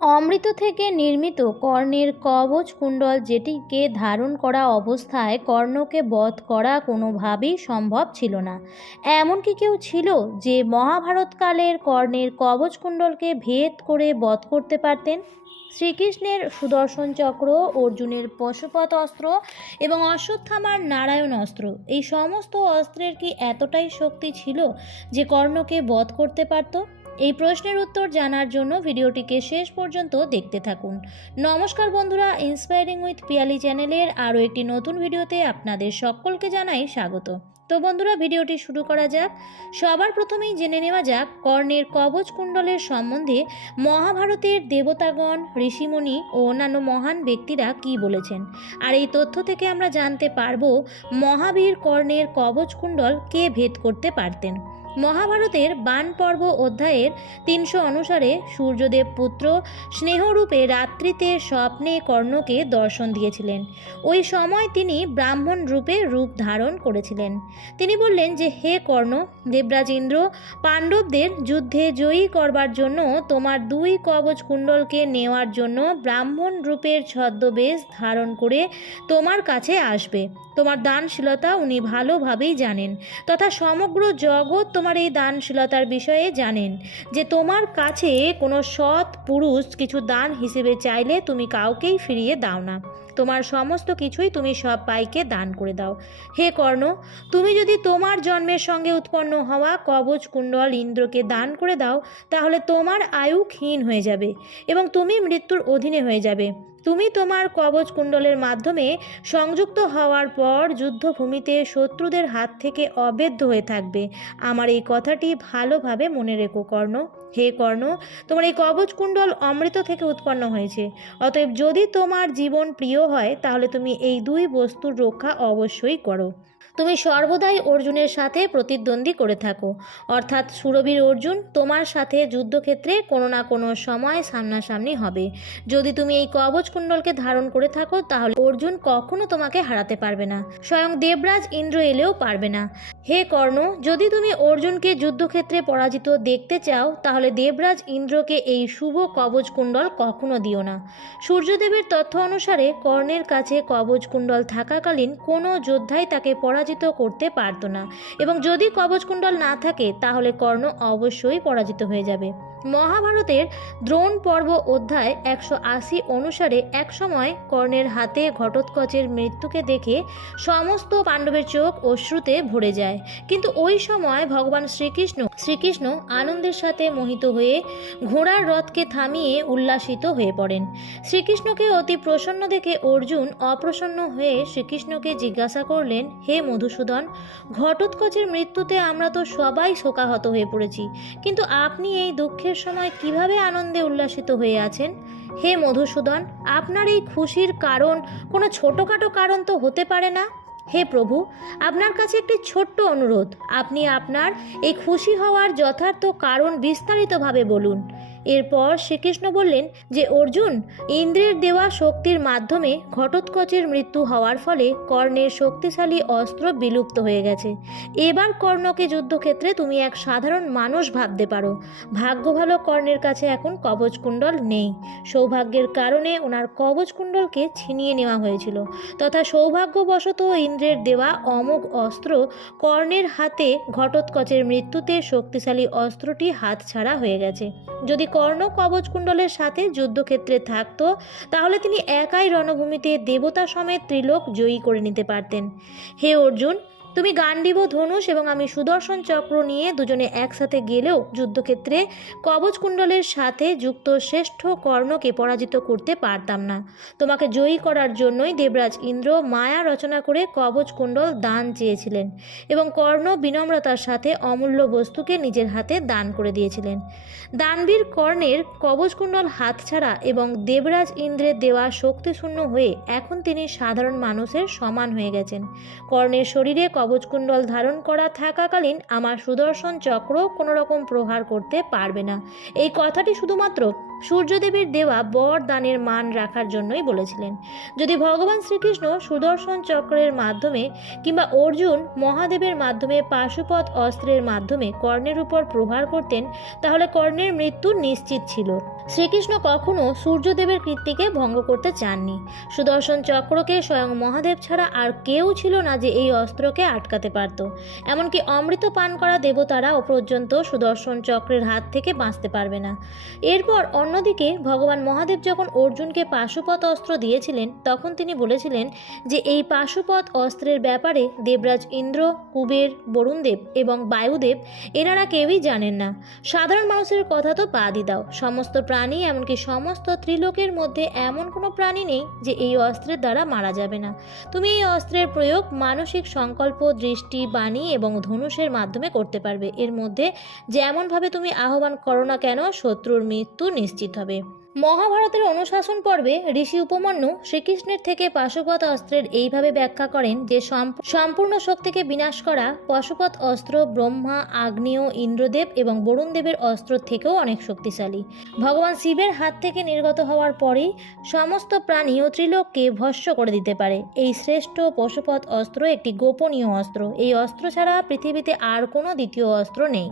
অমৃত থেকে নির্মিত কর্ণের কবচ কুণ্ডল যেটিকে ধারণ করা অবস্থায় কর্ণকে বধ করা কোনোভাবেই সম্ভব ছিল না। এমন কি কেউ ছিল যে মহাভারতকালের কর্ণের কবচ কুণ্ডলকে ভেদ করে বধ করতে পারতেন। শ্রীকৃষ্ণের সুদর্শন চক্র, অর্জুনের পশুপত অস্ত্র এবং অশ্বত্থামার নারায়ণ অস্ত্র, এই সমস্ত অস্ত্রের কি এতটাই শক্তি ছিল যে কর্ণকে বধ করতে পারত? এই প্রশ্নের উত্তর জানার জন্য ভিডিওটিকে শেষ পর্যন্ত দেখতে থাকুন। নমস্কার বন্ধুরা ইন্সপায়ারিং উইথ পিয়ালি চ্যানেলের আরও একটি নতুন ভিডিওতে আপনাদের সকলকে জানাই স্বাগত। তো বন্ধুরা, ভিডিওটি শুরু করা যাক। সবার প্রথমেই জেনে নেওয়া যাক, কর্ণের কবচ কুণ্ডলের সম্বন্ধে মহাভারতের দেবতাগণ ঋষিমণি ও অন্যান্য মহান ব্যক্তিরা কি বলেছেন? আর এই তথ্য থেকে আমরা জানতে পারব, মহাবীর কর্ণের কবচ কুণ্ডল কে ভেদ করতে পারতেন। মহাভারতের বান পর্ব অধ্যায়ের তিনশো অনুসারে সূর্যদেব পুত্র স্নেহরূপে রাত্রিতে স্বপ্নে কর্ণকে দর্শন দিয়েছিলেন। ওই সময় তিনি ব্রাহ্মণ রূপে রূপ ধারণ করেছিলেন। তিনি বললেন যে, হে কর্ণ দেবরাজ ইন্দ্র পাণ্ডবদের যুদ্ধে জয়ী করবার জন্য তোমার দুই কবচ কুণ্ডলকে নেওয়ার জন্য ব্রাহ্মণ রূপের ছদ্মবেশ ধারণ করে তোমার কাছে আসবে। তোমার দানশীলতা উনি ভালোভাবেই জানেন। তথা সমগ্র জগৎ তোমার এই দানশীলতার বিষয়ে জানেন যে তোমার কাছে কোনো সৎ পুরুষ কিছু দান হিসেবে চাইলে তুমি কাউকেই ফিরিয়ে দাও না। তোমার সমস্ত কিছুই তুমি সব পাইকে দান করে দাও। হে কর্ণ, তুমি যদি তোমার জন্মের সঙ্গে উৎপন্ন হওয়া কবচ কুণ্ডল ইন্দ্রকে দান করে দাও, তাহলে তোমার আয়ু ক্ষীণ হয়ে যাবে এবং তুমি মৃত্যুর অধীনে হয়ে যাবে। তুমি তোমার কবচ কুণ্ডলের মাধ্যমে সংযুক্ত হওয়ার পর যুদ্ধভূমিতে শত্রুদের হাত থেকে অবেদ্য হয়ে থাকবে। আমার এই কথাটি ভালোভাবে মনে রেখো কর্ণ। হে কর্ণ, তোমার এই কবচ কুণ্ডল অমৃত থেকে উৎপন্ন হয়েছে। অতএব যদি তোমার জীবন প্রিয় হয়, তাহলে তুমি এই দুই বস্তুর রক্ষা অবশ্যই করো। তুমি সর্বদাই অর্জুনের সাথে প্রতিদ্বন্দ্বী করে থাকো। অর্থাৎ সুরবীর অর্জুন তোমার সাথে যুদ্ধক্ষেত্রে কোনো না কোনো সময় সামনাসামনি হবে। যদি তুমি এই কবচ কুণ্ডলকে ধারণ করে থাকো, তাহলে অর্জুন কখনো তোমাকে হারাতে পারবে না। স্বয়ং দেবরাজ ইন্দ্র এলেও পারবে না। হে কর্ণ, যদি তুমি অর্জুনকে যুদ্ধক্ষেত্রে পরাজিত দেখতে চাও, তাহলে দেবরাজ ইন্দ্রকে এই শুভ কবচ কুণ্ডল কখনো দিও না। সূর্যদেবের তথ্য অনুসারে কর্ণের কাছে কবচ কুণ্ডল থাকাকালীন কোনো যোদ্ধাই তাকে পরাজিত করতে পারত না। এবং যদি কবচ কুণ্ডল না থাকে, তাহলে কর্ণ অবশ্যই পরাজিত হয়ে যাবে। মহাভারতের দ্রোণ পর্ব অধ্যায় একশো আশি অনুসারে একসময় কর্ণের হাতে ঘটোৎকচের মৃত্যুকে দেখে সমস্ত পাণ্ডবের চোখ অশ্রুতে ভরে যায়। কিন্তু ওই সময় ভগবান শ্রীকৃষ্ণ শ্রীকৃষ্ণ আনন্দের সাথে মোহিত হয়ে ঘোড়ার রথকে থামিয়ে উল্লাসিত হয়ে পড়েন। শ্রীকৃষ্ণকে অতি প্রসন্ন দেখে অর্জুন অপ্রসন্ন হয়ে শ্রীকৃষ্ণকে জিজ্ঞাসা করলেন, হে মধুসূদন ঘটোৎকচের মৃত্যুতে আমরা তো সবাই শোকাহত হয়ে পড়েছি, কিন্তু আপনি এই দুঃখের সময় কীভাবে আনন্দে উল্লাসিত হয়ে আছেন? হে মধুসূদন, আপনার এই খুশির কারণ, কোনো ছোটোখাটো কারণ তো হতে পারে না? হে প্রভু, আপনার কাছে একটি ছোট্ট অনুরোধ, আপনি আপনার এই খুশি হওয়ার যথার্থ কারণ বিস্তারিতভাবে বলুন। এরপর শ্রীকৃষ্ণ বললেন যে, অর্জুন, ইন্দ্রের দেওয়া শক্তির মাধ্যমে ঘটোৎকচের মৃত্যু হওয়ার ফলে কর্ণের শক্তিশালী অস্ত্র বিলুপ্ত হয়ে গেছে। এবার কর্ণকে যুদ্ধক্ষেত্রে তুমি এক সাধারণ মানুষ ভাবতে পারো। ভাগ্য ভালো কর্ণের কাছে এখন কবচকুণ্ডল নেই। সৌভাগ্যের কারণে ওনার কবচকুণ্ডলকে ছিনিয়ে নেওয়া হয়েছিল। তথা সৌভাগ্যবশত ইন্দ্রের দেওয়া অমোঘ অস্ত্র কর্ণের হাতে ঘটোৎকচের মৃত্যুতে শক্তিশালী অস্ত্রটি হাতছাড়া হয়ে গেছে। যদি কর্ণ কবচকুণ্ডলের সাথে যুদ্ধক্ষেত্রে থাকত, তাহলে তিনি একাই রণভূমিতে দেবতা সমেত ত্রিলোক জয়ী করে নিতে পারতেন। হে অর্জুন তুমি গান্ডীব ধনুষ এবং আমি সুদর্শন চক্র নিয়ে দুজনে একসাথে গেলেও যুদ্ধক্ষেত্রে কবচকুণ্ডলের সাথে যুক্ত শ্রেষ্ঠ কর্ণকে পরাজিত করতে পারতাম না। তোমাকে জয়ী করার জন্যই দেবরাজ ইন্দ্র মায়া রচনা করে কবচকুণ্ডল দান চেয়েছিলেন এবং কর্ণ বিনম্রতার সাথে অমূল্য বস্তুকে নিজের হাতে দান করে দিয়েছিলেন। দানবীর কর্ণের কবচকুণ্ডল হাতছাড়া এবং দেবরাজ ইন্দ্রের দেওয়া শক্তিশূন্য হয়ে এখন তিনি সাধারণ মানুষের সমান হয়ে গেছেন। কর্ণের শরীরে কবচকুণ্ডল ধারণ করা থাকাকালীন আমার সুদর্শন চক্র কোনো রকম প্রহার করতে পারবে না। এই কথাটি শুধুমাত্র সূর্যদেবের দেওয়া বর দানের মান রাখার জন্যই বলেছিলেন। যদি ভগবান শ্রীকৃষ্ণ সুদর্শন চক্রের মাধ্যমে কিংবা অর্জুন মহাদেবের মাধ্যমে পাশুপথ অস্ত্রের মাধ্যমে কর্ণের উপর প্রহার করতেন, তাহলে কর্ণের মৃত্যু নিশ্চিত ছিল। শ্রীকৃষ্ণ কখনো সূর্যদেবের কীর্তিকে ভঙ্গ করতে চাননি। সুদর্শন চক্রকে স্বয়ং মহাদেব ছাড়া আর কেউ ছিল না যে এই অস্ত্রকে আটকাতে পারত। এমনকি অমৃত পান করা দেবতারাও পর্যন্ত সুদর্শন চক্রের হাত থেকে বাঁচতে পারবে না। এরপর অন্যদিকে ভগবান মহাদেব যখন অর্জুনকে পাশুপথ অস্ত্র দিয়েছিলেন, তখন তিনি বলেছিলেন যে এই পাশুপথ অস্ত্রের ব্যাপারে দেবরাজ ইন্দ্র, কুবের, বরুণদেব এবং বায়ুদেব এনারা কেউই জানেন না। সাধারণ মানুষের কথা তো বাদই দাও। সমস্ত প্রাণী, এমনকি সমস্ত ত্রিলোকের মধ্যে এমন কোনো প্রাণী নেই যে এই অস্ত্রের দ্বারা মারা যাবে না। তুমি এই অস্ত্রের প্রয়োগ মানসিক সংকল্প, দৃষ্টি, বাণী এবং ধনুষের মাধ্যমে করতে পারবে। এর মধ্যে যেমনভাবে তুমি আহ্বান করো না কেন, শত্রুর মৃত্যু নিশ্চিত। হবে। মহাভারতের অনুশাসন পর্বে ঋষি উপমন্যু শ্রীকৃষ্ণের থেকে পাশুপত অস্ত্রের এইভাবে ব্যাখ্যা করেন যে সম্পূর্ণ শক্তিকে বিনাশ করা পশুপত অস্ত্র, ব্রহ্মা, আগ্নেয়, ইন্দ্রদেব এবং বরুণদেবের অস্ত্র থেকেও অনেক শক্তিশালী। ভগবান শিবের হাত থেকে নির্গত হওয়ার পরেই সমস্ত প্রাণী ও ত্রিলোককে ভস্য করে দিতে পারে। এই শ্রেষ্ঠ পশুপথ অস্ত্র একটি গোপনীয় অস্ত্র। এই অস্ত্র ছাড়া পৃথিবীতে আর কোনো দ্বিতীয় অস্ত্র নেই।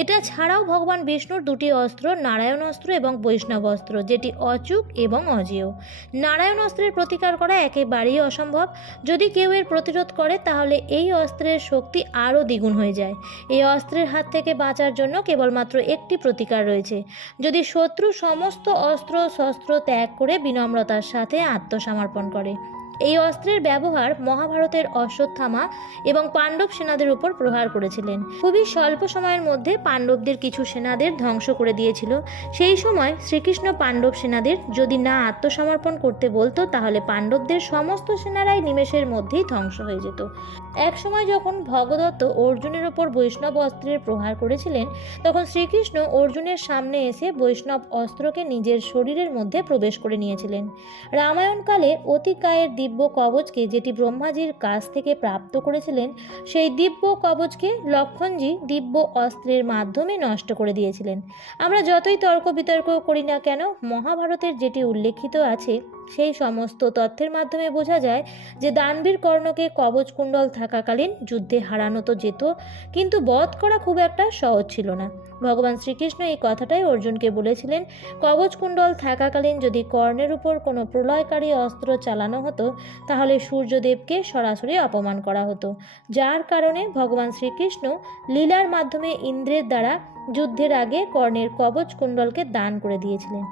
এটা ছাড়াও ভগবান বিষ্ণুর দুটি অস্ত্র, নারায়ণ অস্ত্র এবং বৈষ্ণব অস্ত্র। যেটি অচুক এবং অজেয়। নারায়ণ অস্ত্রের প্রতিকার করা একেবারেই অসম্ভব। যদি কেউ এর প্রতিরোধ করে, তাহলে এই অস্ত্রের শক্তি আরও দ্বিগুণ হয়ে যায়। এই অস্ত্রের হাত থেকে বাঁচার জন্য কেবলমাত্র একটি প্রতিকার রয়েছে। যদি শত্রু সমস্ত অস্ত্র শস্ত্র ত্যাগ করে বিনম্রতার সাথে আত্মসমর্পণ করে। এই অস্ত্রের ব্যবহার মহাভারতের অশ্বত্থামা এবং পাণ্ডব সেনাদের উপর প্রহার করেছিলেন। খুবই স্বল্প সময়ের মধ্যে পাণ্ডবদের কিছু সেনাদের ধ্বংস করে দিয়েছিল। সেই সময় শ্রীকৃষ্ণ পাণ্ডব সেনাদের যদি না আত্মসমর্পণ করতে বলতো, তাহলে পাণ্ডবদের সমস্ত সেনারাই নিমেষের মধ্যেই ধ্বংস হয়ে যেত। এক সময় যখন ভগদত্ত অর্জুনের ওপর বৈষ্ণব অস্ত্রের প্রহার করেছিলেন, তখন শ্রীকৃষ্ণ অর্জুনের সামনে এসে বৈষ্ণব অস্ত্রকে নিজের শরীরের মধ্যে প্রবেশ করে নিয়েছিলেন। রামায়ণকালে অতিকায়ের দিব্য কবচকে যেটি ব্রহ্মাজির কাছ থেকে প্রাপ্ত করেছিলেন, সেই দিব্য কবচকে লক্ষণজি দিব্য অস্ত্রের মাধ্যমে নষ্ট করে দিয়েছিলেন। আমরা যতই তর্ক বিতর্ক করি না কেন, মহাভারতের যেটি উল্লেখিত আছে সেই সমস্ত তথ্যের মাধ্যমে বোঝা যায় যে দানবীর কর্ণকে কবচ কুণ্ডল থাকাকালীন যুদ্ধে হারানো তো যেত, কিন্তু বধ করা খুব একটা সহজ ছিল না। ভগবান শ্রীকৃষ্ণ এই কথাটাই অর্জুনকে বলেছিলেন, কবচ কুণ্ডল থাকাকালীন যদি কর্ণের উপর কোনো প্রলয়কারী অস্ত্র চালানো হতো, তাহলে সূর্যদেবকে সরাসরি অপমান করা হতো। যার কারণে ভগবান শ্রীকৃষ্ণ লীলার মাধ্যমে ইন্দ্রের দ্বারা যুদ্ধের আগে কর্ণের কবচ কুণ্ডলকে দান করে দিয়েছিলেন।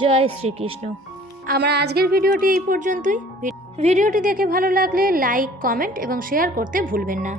জয় শ্রীকৃষ্ণ। আমরা আজকের ভিডিওটি এই পর্যন্তই। ভিডিওটি দেখে ভালো লাগলে লাইক, কমেন্ট এবং শেয়ার করতে ভুলবেন না।